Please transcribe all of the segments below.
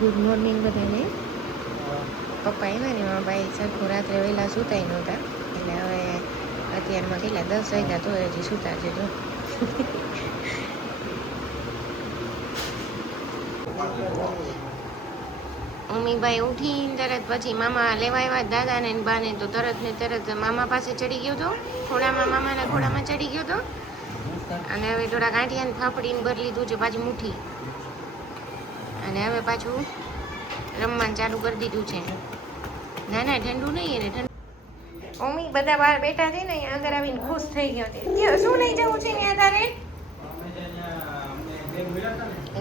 Good morning બધાને. પપ્પા આવ્યા ને એમાં ભાઈ સરખું રાત્રે વહેલા સૂતાય નહોતા, એટલે હવે અત્યારમાં કેટલા 10 વાગ્યા તો હજી સૂતા છે. જો મમ્મીભાઈ ઉઠીને તરત પછી મામા લેવા આવ્યા દાદાને ને બાને, તો તરત ને તરત મામા પાસે ચડી ગયો હતો, ખોડામાં મામાના ખોડામાં ચડી ગયો હતો. અને હવે થોડા ગાંઠિયાને ફાફડીને ભરી લીધું છે પાછી મુઠ્ઠી, અને હવે પાછું રમવાનું ચાલુ કરી દીધું છે. ના ના ઠંડુ નહીં, એને ઠંડુ. મમ્મી બધા બહાર બેઠા છે ને, અહીંયા અંદર આવીને ખુશ થઈ ગયો છે. શું નહીં જવું છે ત્યાં તારે?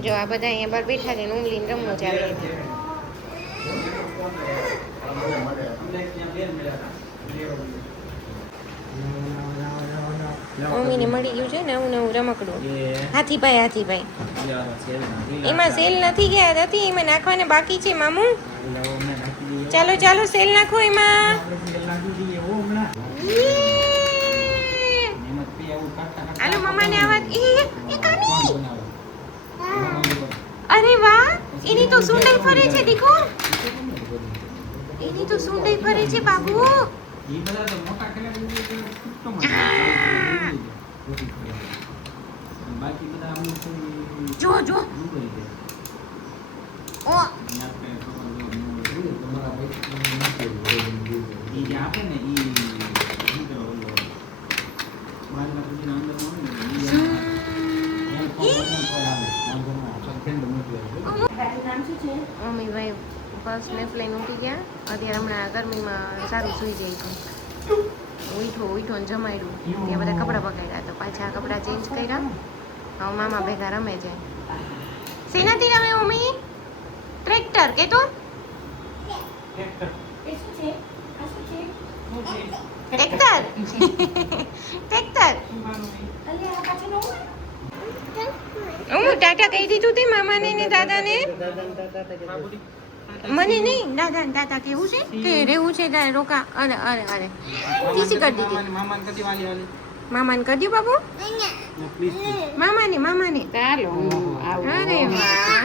જો આ બધા અહીંયા બહાર બેઠા છે ને ઉમલીને રમવું ચાલે. મમ્મીને મળી ગયું છે નવું નવું રમકડું. હાથીભાઈ હાથીભાઈ એમાં સેલ નથી ગયા નથી, એમાં નાખવાને બાકી છે મામુ. ચાલો ચાલો સેલ નાખો એમાં. હાલો મમ્માને આવાજ. અરે વાહ, એની તો સુંડાઈ ફરે છે. દેખો, એની તો સુંડાઈ ફરે છે બાબુ. જો જો ઓ મમ્મીભાઈ બસ ને પ્લેન ઉઠી ગયા. અત્યારે હમણાં ગરમીમાં સારું સુઈ જાય છે. ઉઠો ને જમાડ્યું, ત્યાં બધા કપડાં પકડ્યા, તો પાછા કપડાં ચેન્જ કર્યા. હવે મામા ભેગા રમે છે. શેનાથી રમે મમ્મી? ટ્રેક્ટર કે તો ટ્રેક્ટર ટ્રેક્ટર. હું ટાટા કહી દીધું તે મામાને ને દાદાને. મને નહીં, દાદા ને દાદા કેવું છે કે રહેવું છે તારે રોકા. અરે અરે અરે તીસી કરી દીધી. મામાને કરી દઉં બાબુ? મામાને ચાલો. અરે વાહ,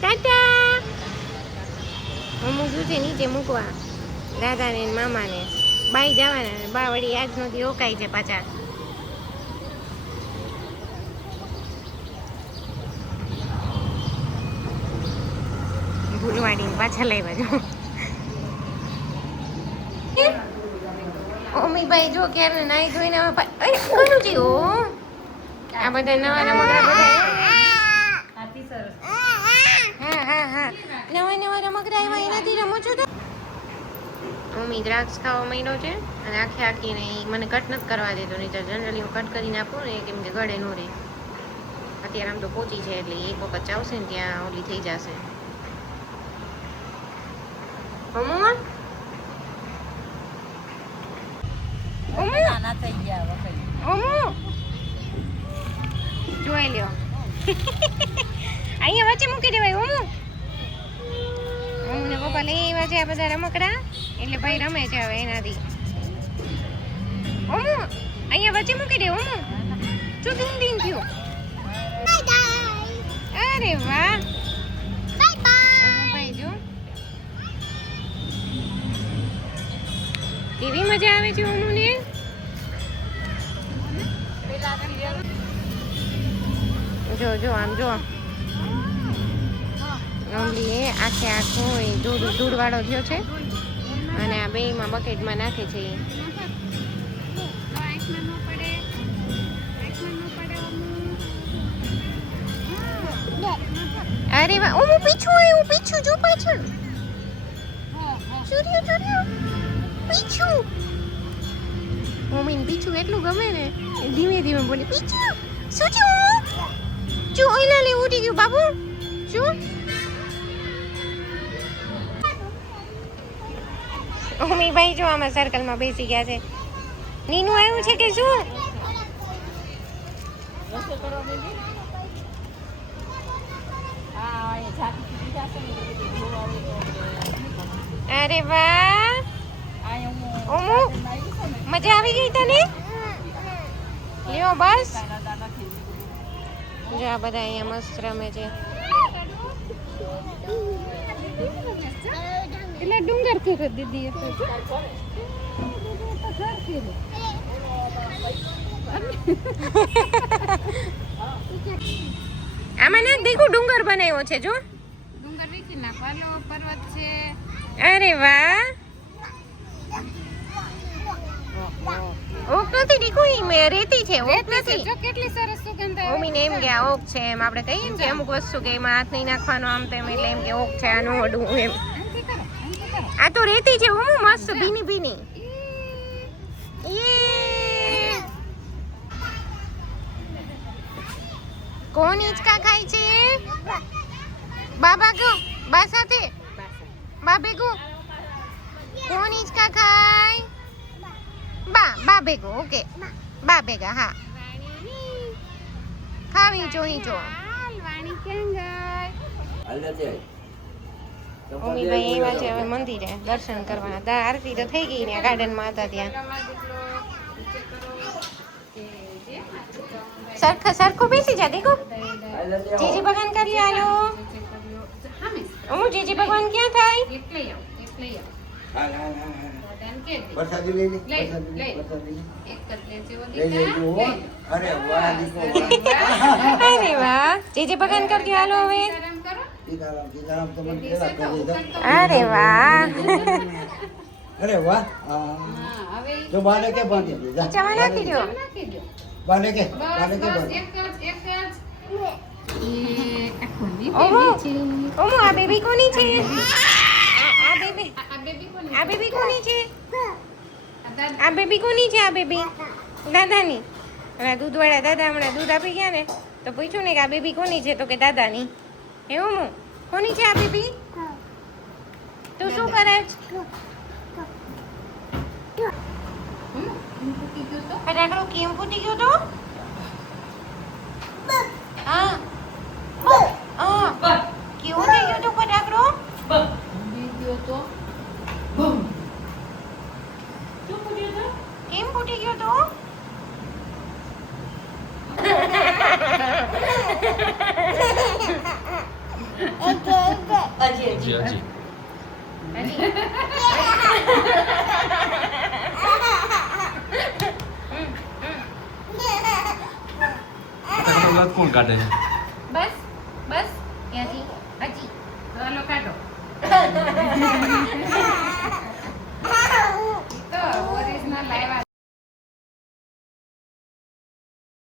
ટાટા. હું મૂકું છે નીચે મૂકવા દાદાને ને મામાને. બાઈ જવાના, બા વળી આજ નથી રોકાય છે પાછા. ભૂલવાડીને પાછા લઈ બાજુ. મમ્મીભાઈ જો ક્યારે નાઈ ધોઈને કોનું છે? ઓ આ બધા નવા રમકડા બધા. હા નવા રમકડા આવ્યા, એનાથી રમો છો તો? મમ્મી દ્રાક્ષ ખાવા માંડ્યો છે, અને આખી ને મને કટ નથી કરવા દેતો, નહીં તો જનરલી હું કટ કરીને આપું ને, કેમ કે ગળે નો રહે. અત્યારે આમ તો પોચી છે, એટલે એક વખત ચાવશે ને ત્યાં ઓલી થઈ જશે. જોઈ લ્યો. અહીંયા વચ્ચે મૂકી દેવાય. હું ને પપ્પા લઈ આવ્યા છે આ બધા રમકડા, એટલે ભાઈ રમે છે હવે એનાથી. અહીંયા વચ્ચે મૂકી દે. શું દિન થયું? અરે વાહ, ભાઈ જો કેવી મજા આવે છે ઓમુને. જો આમ જો ઓમલી આખે આખો ધૂળ વાળો થયો છે, અને આ બેમાં બકેટમાં નાખે છે. અરે વાહ, હું પીછું જો પાછળ. ચોર્યું પીછું. મમ્મીને પીછું એટલું ગમે ને, ધીમે ધીમે બોલી પીછું. શું થયું? જો ઓઈલા લે ઉડી ગયું બાબુ. શું મમ્મીભાઈ જો આમાં સર્કલમાં બેસી ગયા છે. નીનું આવ્યું છે કે શું? અરે વાહ, ઓમુ મજા આવી ગઈ તને? લ્યો બસ જો આ બધા અહીંયા મસ્ત રમે છે. એટલે ડુંગર થી દીદી આમાં ના દેખો ડુંગર બનાવ્યો છે જો. ડુંગર વીખી નાખવાનો પર્વત છે. અરે વાહ. ઓક નથી દીકુ ઈ રેતી છે. ઓક નથી. જો કેટલી સરસ સુગંધ આવે. મમ્મીને એમ કે આ ઓક છે એમ આપણે કહીએ ને કે અમુક વસ્તુ કે એમાં હાથ નહીં નાખવાનો આમ તેમ એટલે એમ કે ઓક છે આનું હડું એમ. આ તો રેતી છે હું મસ્ત ભીની ભીની. કોણ હિંચકા ખાય છે? બાબા ગો બા સાથે બા ભેગો. કોણ હિંચકા ખાય? બા ભેગો. ઓકે બા ભેગા. હા ખાવી જો હિંચો. વાણી ક્યાં ગઈ? મમ્મીભાઈ એવા છે હવે મંદિરે દર્શન કરવાના. આરતી તો થઈ ગઈ ને ગાર્ડનમાં હતા ત્યાં. સરખું બેસી જા દેખો. જીજી ભગવાન કરી હાલો. હું જીજી ભગવાન ક્યાં થાય? વરસાદી લઈ લે. અરે વાહ દીકરો અરે વાહ. જીજી ભગવાન કરી હાલો હવે. સીતારામ તો મને કેલા કરી દે. અરે વાહ. અરે વાહ. જો બાને કે બાંધી દે. જા. ચવા નાખી દો. બાને કે બાંધી. ઓમો આ બેબી કોની છે? આ બેબી કોની છે? આ બેબી કોની છે? આ બેબી દાદાની. હમણાં દૂધવાળા દાદા હમણાં દૂધ આપી ગયા ને તો પૂછ્યું ને કે આ બેબી કોની છે તો કે દાદાની. એવું હું કોની છે આ બેબી? તું શું કરે છે? ફટાકડો કેમ ફૂટી ગયો તો? હા કેવો થઈ ગયો તો ફટાકડો? કેમ ફૂટી ગયો તો? હજી કોણ કાઢે છે? બસ બસ ત્યાંથી હજી ચાલો કાઢો.